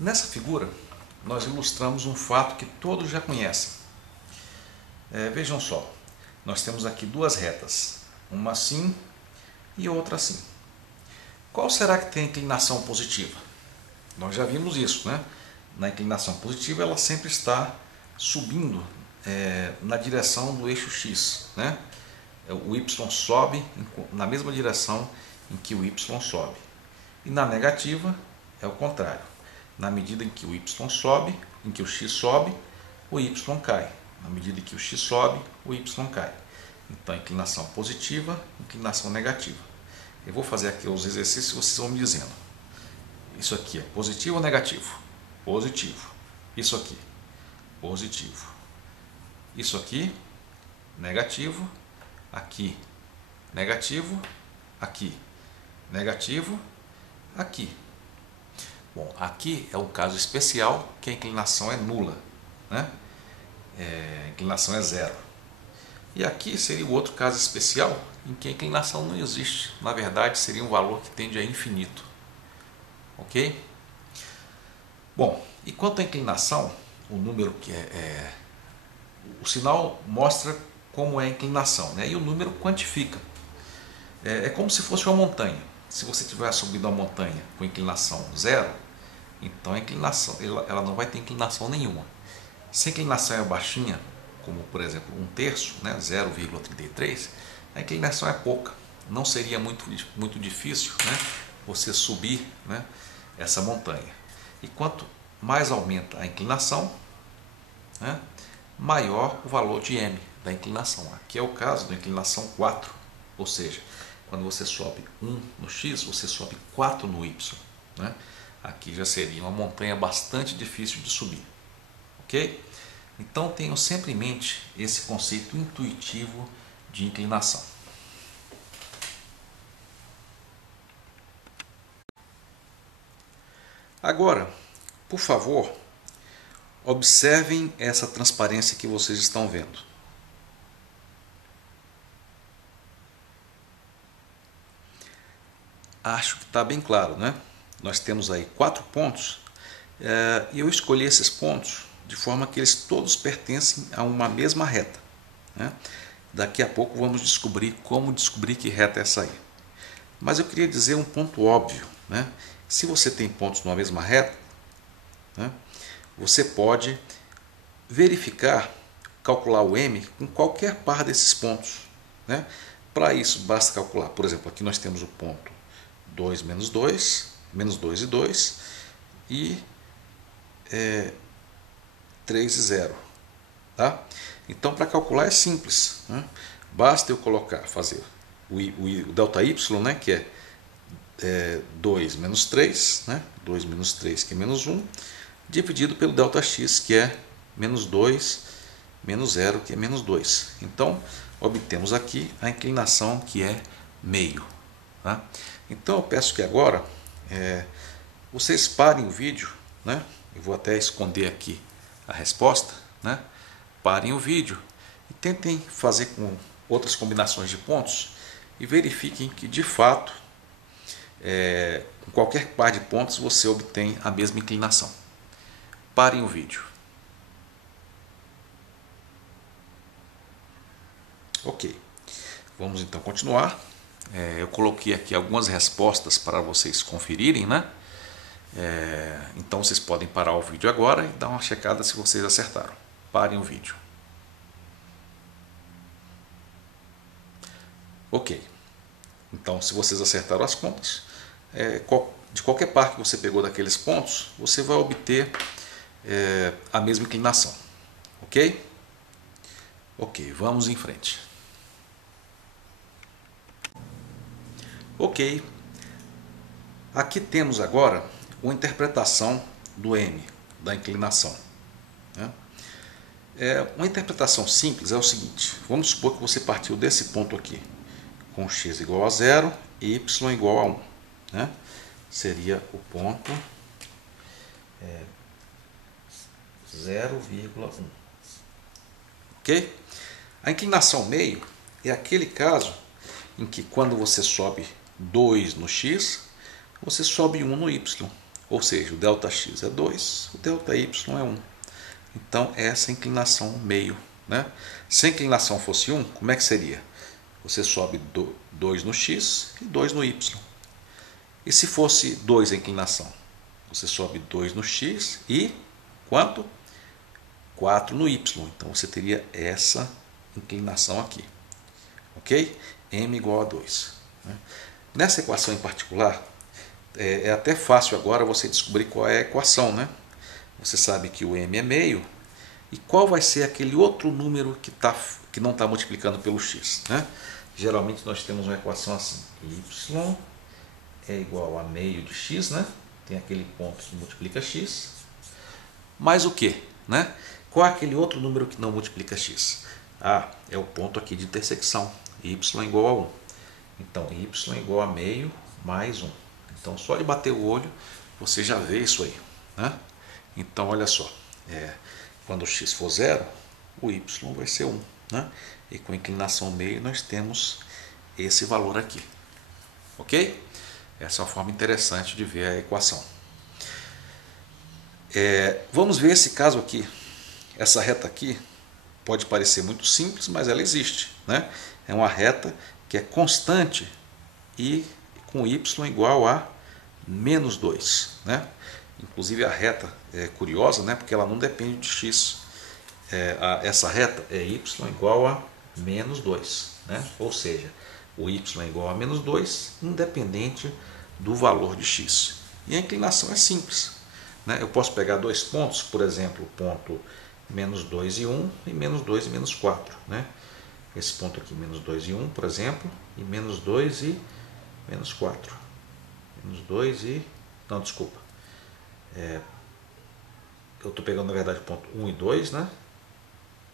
Nessa figura, nós ilustramos um fato que todos já conhecem. Vejam só, nós temos aqui duas retas, uma assim e outra assim. Qual será que tem a inclinação positiva? Nós já vimos isso, né? Na inclinação positiva, ela sempre está subindo na direção do eixo X, né? O Y sobe na mesma direção em que o Y sobe. E na negativa é o contrário. Na medida em que o Y sobe, em que o X sobe, o Y cai. Na medida em que o X sobe, o Y cai. Então, inclinação positiva, inclinação negativa. Eu vou fazer aqui os exercícios e vocês vão me dizendo. Isso aqui é positivo ou negativo? Positivo. Isso aqui, positivo. Isso aqui, negativo. Aqui, negativo. Aqui, negativo. Aqui. Bom, aqui é um caso especial que a inclinação é nula, né? A inclinação é zero. E aqui seria o outro caso especial em que a inclinação não existe. Na verdade, seria um valor que tende a infinito. Ok? Bom, e quanto à inclinação, o número que o sinal mostra como é a inclinação, né? E o número quantifica. É como se fosse uma montanha. Se você estiver subindo uma montanha com inclinação zero, então a inclinação ela não vai ter inclinação nenhuma. Se a inclinação é baixinha, como por exemplo 1/3, né, 0,33, a inclinação é pouca. Não seria muito difícil, né, você subir, né, essa montanha. E quanto mais aumenta a inclinação, né, maior o valor de m da inclinação. Aqui é o caso da inclinação 4, ou seja, quando você sobe 1 no x, você sobe 4 no y, né? Aqui já seria uma montanha bastante difícil de subir, ok? Então tenham sempre em mente esse conceito intuitivo de inclinação. Agora, por favor, observem essa transparência que vocês estão vendo. Acho que está bem claro, né? Nós temos aí 4 pontos e eu escolhi esses pontos de forma que eles todos pertencem a uma mesma reta, né? Daqui a pouco vamos descobrir como descobrir que reta é essa aí. Mas eu queria dizer um ponto óbvio, né? Se você tem pontos numa mesma reta, né, você pode verificar, calcular o m com qualquer par desses pontos, né? Para isso basta calcular, por exemplo, aqui nós temos o ponto 2 menos 2, menos 2 e 2 e 3 e 0. Tá? Então, para calcular é simples, né? Basta eu fazer o delta y, né, que é 2 menos 3, né? 2 menos 3, que é menos 1, dividido pelo delta x, que é menos 2, menos 0, que é menos 2. Então, obtemos aqui a inclinação, que é meio. Tá? Então, eu peço que agora vocês parem o vídeo, né? Eu vou até esconder aqui a resposta, né? Parem o vídeo e tentem fazer com outras combinações de pontos e verifiquem que de fato com qualquer par de pontos você obtém a mesma inclinação. Parem o vídeo. Ok, vamos então continuar. Eu coloquei aqui algumas respostas para vocês conferirem, né? Então vocês podem parar o vídeo agora e dar uma checada se vocês acertaram. Parem o vídeo. Ok. Então, se vocês acertaram as contas, de qualquer par que você pegou daqueles pontos, você vai obter a mesma inclinação. Ok? Ok, vamos em frente. Ok. Aqui temos agora uma interpretação do m, da inclinação. Uma interpretação simples é o seguinte: vamos supor que você partiu desse ponto aqui, com x igual a 0 e y igual a 1. Né? Seria o ponto 0,1. Ok? A inclinação meio é aquele caso em que quando você sobe 2 no x, você sobe 1 no y. Ou seja, o ΔX é 2, o ΔY é 1. Então, essa é a inclinação meio, né? Se a inclinação fosse 1, como é que seria? Você sobe 2 no x e 2 no y. E se fosse 2 a inclinação? Você sobe 2 no x e quanto? 4 no y. Então, você teria essa inclinação aqui. Ok? M igual a 2. Nessa equação em particular, é até fácil agora você descobrir qual é a equação, né? Você sabe que o m é meio. E qual vai ser aquele outro número que não está multiplicando pelo x, né? Geralmente nós temos uma equação assim: y é igual a meio de x, né? Tem aquele ponto que multiplica x. Mais o que, né? Qual é aquele outro número que não multiplica x? Ah, é o ponto aqui de intersecção. Y igual a 1. Então, y é igual a meio mais 1. Então, só de bater o olho, você já vê isso aí, né? Então, olha só. Quando o x for 0, o y vai ser 1. Né? E com inclinação meio, nós temos esse valor aqui. Ok? Essa é uma forma interessante de ver a equação. Vamos ver esse caso aqui. Essa reta aqui pode parecer muito simples, mas ela existe, né? É uma reta que é constante e com y igual a menos 2. Né? Inclusive a reta é curiosa, né? Porque ela não depende de x. Essa reta é y igual a menos 2. Né? Ou seja, o y é igual a menos 2, independente do valor de x. E a inclinação é simples. Né? Eu posso pegar dois pontos, por exemplo, o ponto menos 2 e 1 e menos 2 e menos 4. Né? Esse ponto aqui, menos 2 e 1, por exemplo, e menos 2 e menos 4. Menos 2 e... Não, desculpa. Eu estou pegando, na verdade, o ponto 1 e 2, né?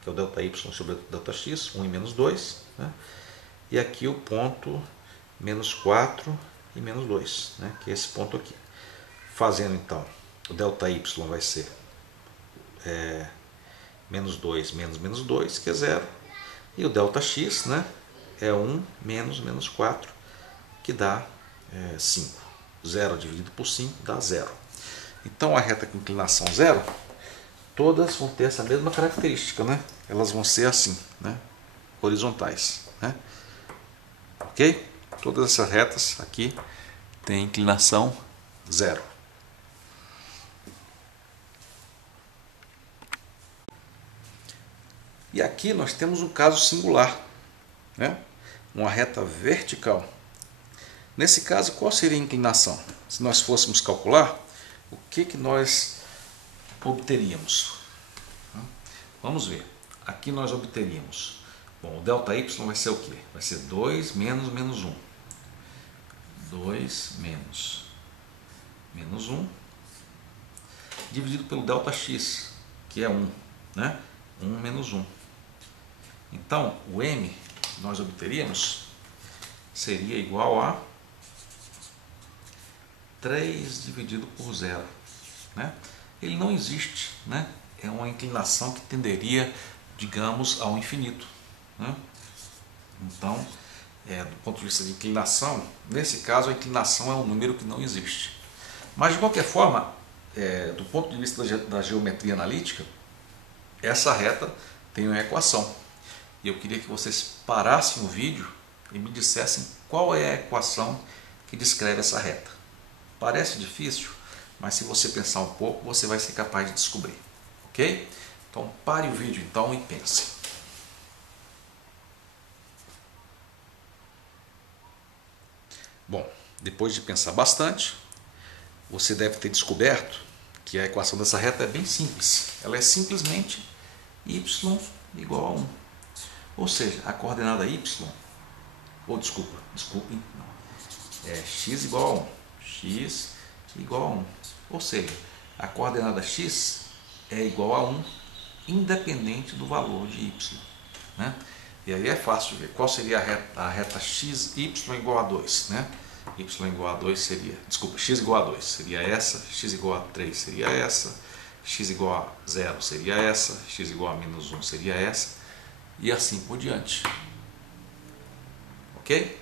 Que é o ΔY sobre o ΔX, 1 e menos 2. Né? E aqui o ponto menos 4 e menos 2, né? Que é esse ponto aqui. Fazendo, então, o ΔY vai ser menos 2 menos menos 2, que é 0. E o ΔX, né, é 1 menos menos 4, que dá 5. 0 dividido por 5 dá 0. Então, a reta com inclinação 0, todas vão ter essa mesma característica, né? Elas vão ser assim, né? Horizontais. Né? Ok? Todas essas retas aqui têm inclinação 0. E aqui nós temos um caso singular, né? Uma reta vertical. Nesse caso, qual seria a inclinação? Se nós fôssemos calcular, o que nós obteríamos? Vamos ver. Aqui nós obteríamos. Bom, o ΔY vai ser o quê? Vai ser 2 menos menos 1. 2 menos menos 1 dividido pelo ΔX, que é 1. Né? 1 menos 1. Então, o m que nós obteríamos seria igual a 3 dividido por 0. Né? Ele não existe, né? É uma inclinação que tenderia, digamos, ao infinito. Né? Então, do ponto de vista de inclinação, nesse caso a inclinação é um número que não existe. Mas, de qualquer forma, do ponto de vista da geometria analítica, essa reta tem uma equação. E eu queria que vocês parassem o vídeo e me dissessem qual é a equação que descreve essa reta. Parece difícil, mas se você pensar um pouco, você vai ser capaz de descobrir. Ok? Então pare o vídeo então e pense. Bom, depois de pensar bastante, você deve ter descoberto que a equação dessa reta é bem simples. Ela é simplesmente y igual a 1. Ou seja, a coordenada y, desculpem, é x igual a 1. X igual a 1. Ou seja, a coordenada x é igual a 1, independente do valor de y. Né? E aí é fácil de ver qual seria a reta x, y igual a 2. Né? Y igual a 2 seria, x igual a 2 seria essa, x igual a 3 seria essa, x igual a 0 seria essa, x igual a menos 1 seria essa, e assim por diante. Ok?